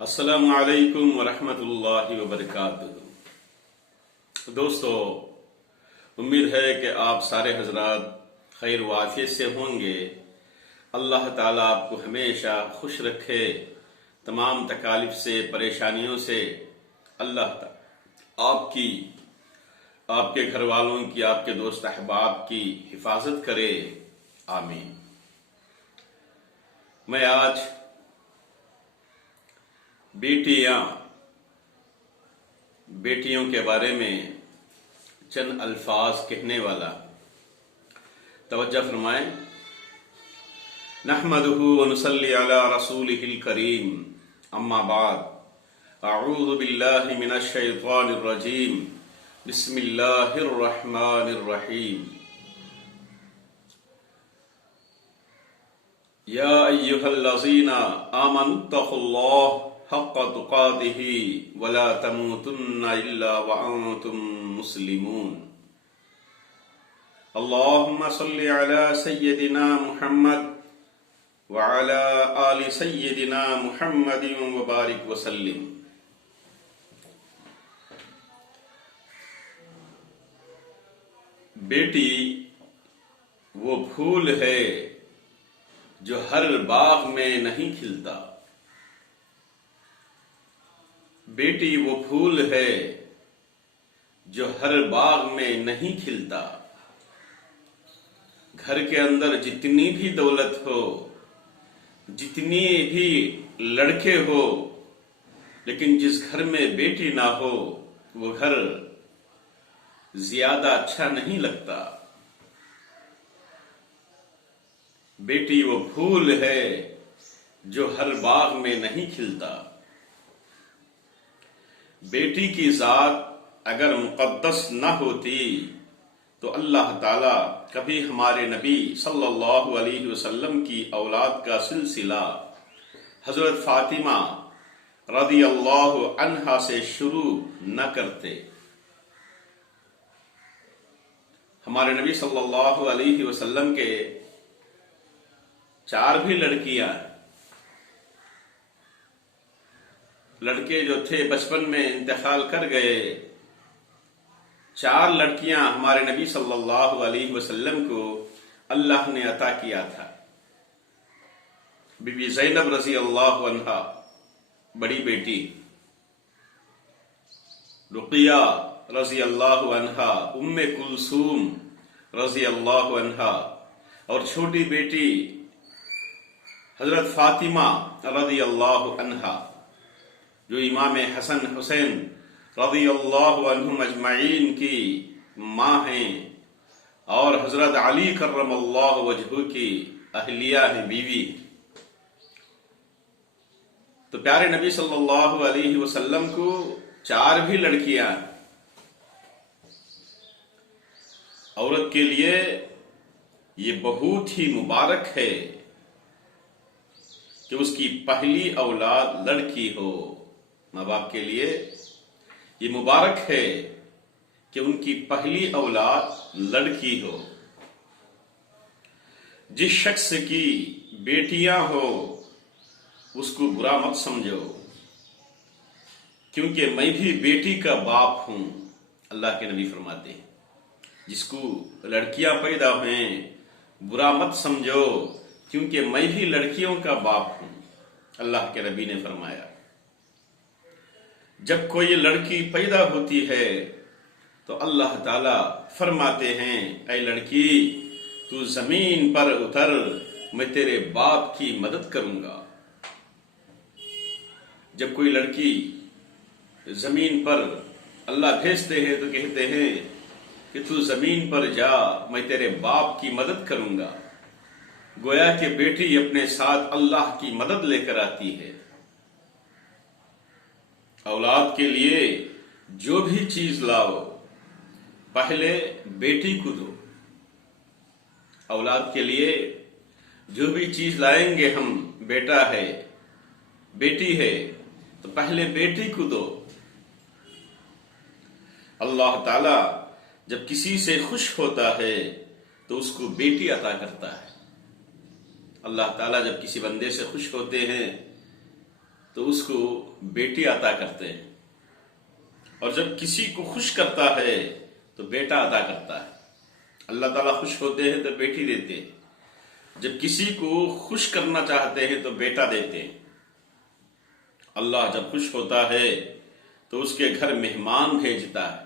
السلام علیکم ورحمۃ اللہ وبرکاتہ۔ دوستو، امید ہے کہ آپ سارے حضرات خیر و عافیت سے ہوں گے۔ اللہ تعالیٰ آپ کو ہمیشہ خوش رکھے، تمام تکالیف سے، پریشانیوں سے اللہ تعالیٰ آپ کے گھر والوں کی، آپ کے دوست احباب کی حفاظت کرے، آمین۔ میں آج بیٹیوں کے بارے میں چند الفاظ کہنے والا۔ توجہ فرمائیں۔ نحمدہ ونصلی علی رسولہ الکریم، اما بعد، اعوذ باللہ من الشیطان الرجیم، بسم اللہ الرحمن الرحیم۔ یا ایہا الذین آمنوا اتقوا اللہ حق تقاته ولا تموتن الا وانتم مسلمون۔ اللهم صل على سيدنا محمد وعلى آل سيدنا محمد وبارك وسلم۔ بیٹی وہ پھول ہے جو ہر باغ میں نہیں کھلتا۔ بیٹی وہ پھول ہے جو ہر باغ میں نہیں کھلتا۔ گھر کے اندر جتنی بھی دولت ہو، جتنی بھی لڑکے ہو، لیکن جس گھر میں بیٹی نہ ہو وہ گھر زیادہ اچھا نہیں لگتا۔ بیٹی وہ پھول ہے جو ہر باغ میں نہیں کھلتا۔ بیٹی کی ذات اگر مقدس نہ ہوتی تو اللہ تعالیٰ کبھی ہمارے نبی صلی اللہ علیہ وسلم کی اولاد کا سلسلہ حضرت فاطمہ رضی اللہ عنہا سے شروع نہ کرتے۔ ہمارے نبی صلی اللہ علیہ وسلم کے 4 بھی لڑکیاں ہیں۔ لڑکے جو تھے بچپن میں انتقال کر گئے۔ 4 لڑکیاں ہمارے نبی صلی اللہ علیہ وسلم کو اللہ نے عطا کیا تھا۔ بی بی زینب رضی اللہ عنہا بڑی بیٹی، رقیہ رضی اللہ عنہا، ام کلثوم رضی اللہ عنہا، اور چھوٹی بیٹی حضرت فاطمہ رضی اللہ عنہا، جو امام حسن حسین رضی اللہ عنہم اجمعین کی ماں ہیں اور حضرت علی کرم اللہ وجہہ کی اہلیہ ہیں، بیوی۔ تو پیارے نبی صلی اللہ علیہ وسلم کو 4 بھی لڑکیاں ہیں۔ عورت کے لیے یہ بہت ہی مبارک ہے کہ اس کی پہلی اولاد لڑکی ہو۔ ماں باپ کے لیے یہ مبارک ہے کہ ان کی پہلی اولاد لڑکی ہو۔ جس شخص کی بیٹیاں ہو اس کو برا مت سمجھو، کیونکہ میں بھی بیٹی کا باپ ہوں۔ اللہ کے نبی فرماتے ہیں جس کو لڑکیاں پیدا ہوئیں برا مت سمجھو، کیونکہ میں بھی لڑکیوں کا باپ ہوں۔ اللہ کے نبی نے فرمایا جب کوئی لڑکی پیدا ہوتی ہے تو اللہ تعالیٰ فرماتے ہیں اے لڑکی تو زمین پر اتر، میں تیرے باپ کی مدد کروں گا۔ جب کوئی لڑکی زمین پر اللہ بھیجتے ہیں تو کہتے ہیں کہ تو زمین پر جا، میں تیرے باپ کی مدد کروں گا۔ گویا کہ بیٹی اپنے ساتھ اللہ کی مدد لے کر آتی ہے۔ اولاد کے لیے جو بھی چیز لاؤ پہلے بیٹی کو دو۔ اولاد کے لیے جو بھی چیز لائیں گے ہم، بیٹا ہے، بیٹی ہے، تو پہلے بیٹی کو دو۔ اللہ تعالی جب کسی سے خوش ہوتا ہے تو اس کو بیٹی عطا کرتا ہے۔ اللہ تعالیٰ جب کسی بندے سے خوش ہوتے ہیں تو اس کو بیٹی عطا کرتے ہیں، اور جب کسی کو خوش کرتا ہے تو بیٹا عطا کرتا ہے۔ اللہ تعالیٰ خوش ہوتے ہیں تو بیٹی دیتے ہیں، جب کسی کو خوش کرنا چاہتے ہیں تو بیٹا دیتے ہیں۔ اللہ جب خوش ہوتا ہے تو اس کے گھر مہمان بھیجتا ہے۔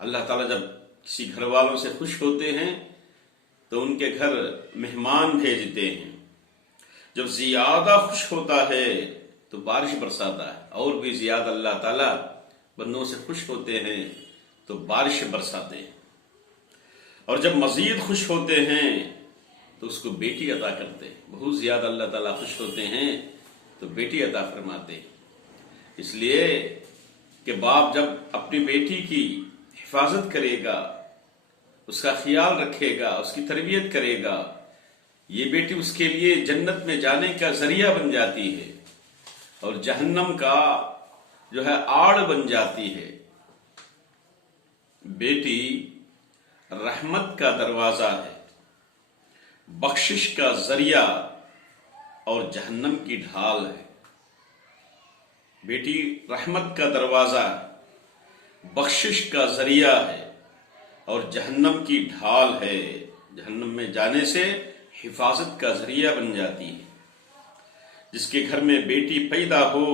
اللہ تعالیٰ جب کسی گھر والوں سے خوش ہوتے ہیں تو ان کے گھر مہمان بھیجتے ہیں۔ جب زیادہ خوش ہوتا ہے تو بارش برساتا ہے، اور بھی زیادہ اللہ تعالیٰ بندوں سے خوش ہوتے ہیں تو بارش برساتے ہیں، اور جب مزید خوش ہوتے ہیں تو اس کو بیٹی عطا کرتے ہیں۔ بہت زیادہ اللہ تعالیٰ خوش ہوتے ہیں تو بیٹی عطا فرماتے ہیں۔ اس لیے کہ باپ جب اپنی بیٹی کی حفاظت کرے گا، اس کا خیال رکھے گا، اس کی تربیت کرے گا، یہ بیٹی اس کے لیے جنت میں جانے کا ذریعہ بن جاتی ہے اور جہنم کا جو ہے آڑ بن جاتی ہے۔ بیٹی رحمت کا دروازہ ہے، بخشش کا ذریعہ اور جہنم کی ڈھال ہے۔ بیٹی رحمت کا دروازہ، بخشش کا ذریعہ ہے اور جہنم کی ڈھال ہے۔ جہنم میں جانے سے حفاظت کا ذریعہ بن جاتی ہے۔ جس کے گھر میں بیٹی پیدا ہو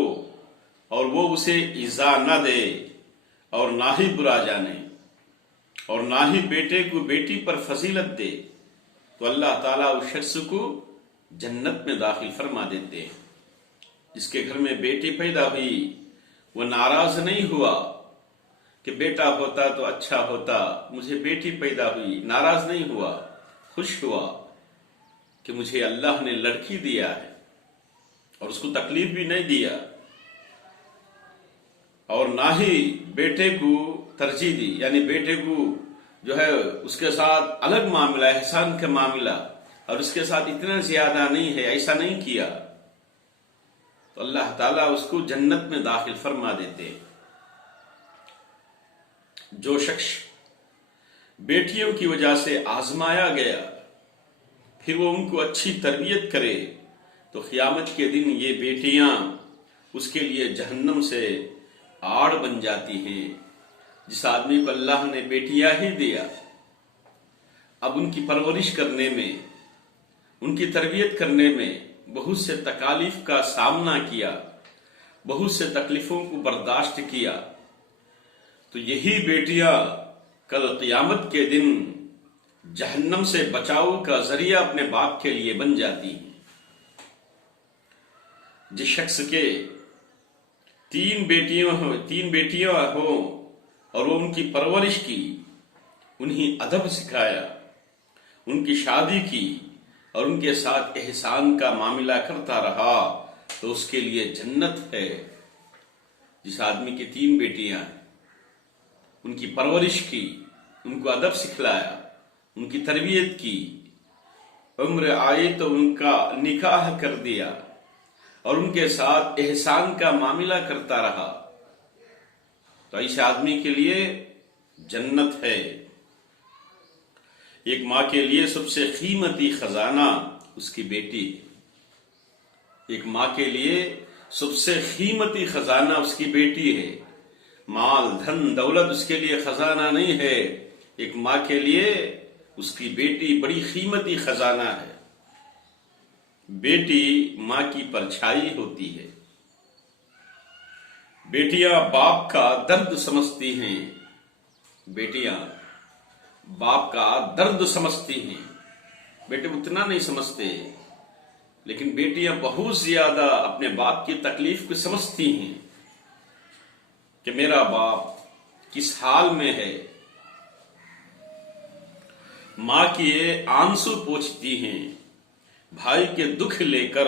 اور وہ اسے ایذا نہ دے اور نہ ہی برا جانے اور نہ ہی بیٹے کو بیٹی پر فضیلت دے، تو اللہ تعالیٰ اس شخص کو جنت میں داخل فرما دیتے ہیں۔ جس کے گھر میں بیٹی پیدا ہوئی وہ ناراض نہیں ہوا کہ بیٹا ہوتا تو اچھا ہوتا، مجھے بیٹی پیدا ہوئی، ناراض نہیں ہوا، خوش ہوا کہ مجھے اللہ نے لڑکی دیا ہے، اور اس کو تکلیف بھی نہیں دیا، اور نہ ہی بیٹے کو ترجیح دی، یعنی بیٹے کو جو ہے اس کے ساتھ الگ معاملہ، احسان کا معاملہ، اور اس کے ساتھ اتنا زیادہ نہیں ہے، ایسا نہیں کیا، تو اللہ تعالیٰ اس کو جنت میں داخل فرما دیتے ہیں۔ جو شخص بیٹیوں کی وجہ سے آزمایا گیا، پھر وہ ان کو اچھی تربیت کرے، تو قیامت کے دن یہ بیٹیاں اس کے لیے جہنم سے آڑ بن جاتی ہیں۔ جس آدمی کو اللہ نے بیٹیاں ہی دیا، اب ان کی پرورش کرنے میں، ان کی تربیت کرنے میں بہت سے تکالیف کا سامنا کیا، بہت سے تکلیفوں کو برداشت کیا، تو یہی بیٹیاں کل قیامت کے دن جہنم سے بچاؤ کا ذریعہ اپنے باپ کے لیے بن جاتی ہیں۔ جس شخص کے تین بیٹیاں ہوں اور وہ ان کی پرورش کی، انہیں ادب سکھایا، ان کی شادی کی اور ان کے ساتھ احسان کا معاملہ کرتا رہا، تو اس کے لیے جنت ہے۔ جس آدمی کی تین بیٹیاں ہیں، ان کی پرورش کی، ان کو ادب سکھلایا، ان کی تربیت کی، عمر آئی تو ان کا نکاح کر دیا اور ان کے ساتھ احسان کا معاملہ کرتا رہا، تو ایسے آدمی کے لیے جنت ہے۔ ایک ماں کے لیے سب سے قیمتی خزانہ اس کی بیٹی ہے۔ ایک ماں کے لیے سب سے قیمتی خزانہ اس کی بیٹی ہے۔ مال، دھن، دولت اس کے لیے خزانہ نہیں ہے۔ ایک ماں کے لیے اس کی بیٹی بڑی قیمتی خزانہ ہے۔ بیٹی ماں کی پرچھائی ہوتی ہے۔ بیٹیاں باپ کا درد سمجھتی ہیں، بیٹیاں باپ کا درد سمجھتی ہیں۔ بیٹے اتنا نہیں سمجھتے، لیکن بیٹیاں بہت زیادہ اپنے باپ کی تکلیف کو سمجھتی ہیں کہ میرا باپ کس حال میں ہے۔ ماں کی آنسو پوچھتی ہیں، بھائی کے دکھ لے کر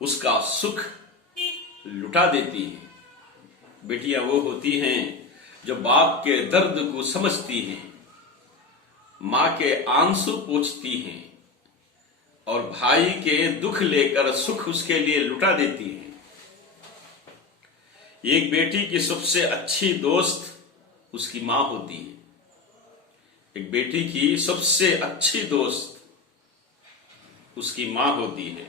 اس کا سکھ لٹا دیتی ہیں۔ بیٹیاں وہ ہوتی ہیں جو باپ کے درد کو سمجھتی ہیں، ماں کے آنسو پوچھتی ہیں اور بھائی کے دکھ لے کر سکھ اس کے لیے لٹا دیتی ہیں۔ ایک بیٹی کی سب سے اچھی دوست اس کی ماں ہوتی ہے۔ ایک بیٹی کی سب سے اچھی دوست اس کی ماں ہوتی ہے۔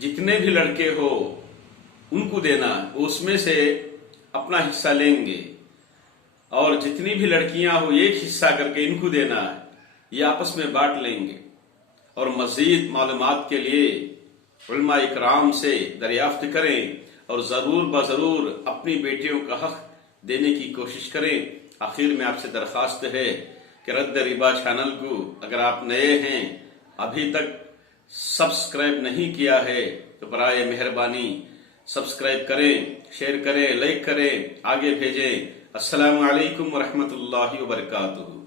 جتنے بھی لڑکے ہو ان کو دینا، اس میں سے اپنا حصہ لیں گے، اور جتنی بھی لڑکیاں ہو ایک حصہ کر کے ان کو دینا ہے، یہ آپس میں بانٹ لیں گے۔ اور مزید معلومات کے لیے علماء اکرام سے دریافت کریں، اور ضرور بضرور اپنی بیٹیوں کا حق دینے کی کوشش کریں۔ آخر میں آپ سے درخواست ہے کہ رد ربا چینل کو اگر آپ نئے ہیں، ابھی تک سبسکرائب نہیں کیا ہے تو برائے مہربانی سبسکرائب کریں، شیئر کریں، لائک کریں، آگے بھیجیں۔ السلام علیکم ورحمۃ اللہ وبرکاتہ۔